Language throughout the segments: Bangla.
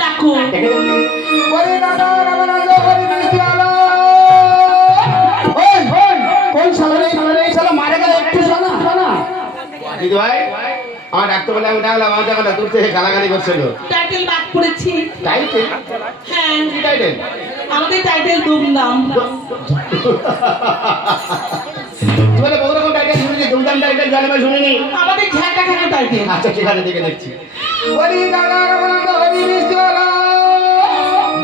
ডাকো। ওরে দাদা রামানন্দ হরি বিদ্যালা ওই ওই কোন শালা এই শালা মারে গেল একটু শোনা দিদি ভাই আমার ডাকতে বলে আমি ডাকলাম আমার দেখা দূর থেকে গালাগালি করছিল। টাইটেল বাদ পড়েছি। টাইটেল? হ্যাঁ, কি টাইটেল? আমাদের টাইটেল দুমদাম। বলে বহু রকম টাইটেল শুনেছি, দুমদাম টাইটেল জানি আমি শুনিনি। আমাদের ঝাঁটা খানো টাইটেল। আচ্ছা ঠিক আছে দেখে দেখছি। ওরে দাদা রামানন্দ হরি বিদ্যালা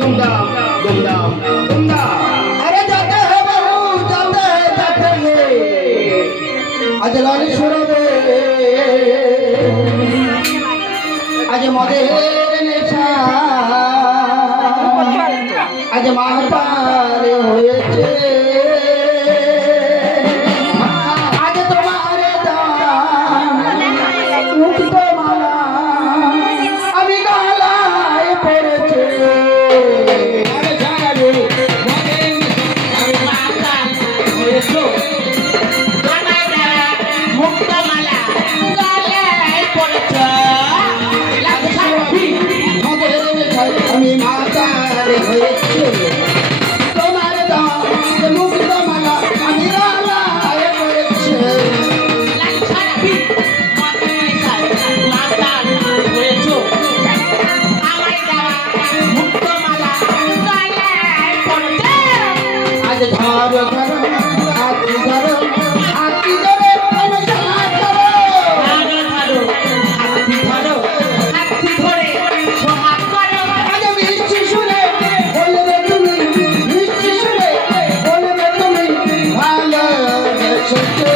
দুমদাম দুমদাম দুমদাম। अरे जाते हैं बहू जाते हैं आज लाल सुरबे आज मदे नेशा आज महापार হয়েছে आज তোমারে দান মুক্ত মালা আমি গলায় পড়েছে আরে জানা রে আমি মাতার হয়েছে তোমার দান মুক্ত মালা আমি গলায় পড়েছে আজ ধর হাতি ধরো হাতি ধরে অনুসার করো আজ মিষ্টি শুনে বলবে তুমি মিষ্টি শুনে বলবে তুমি ভালোবেসেছো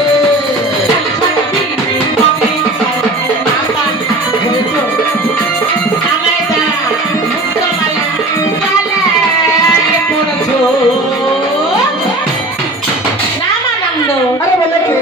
রামানন্দ আরে বলে কে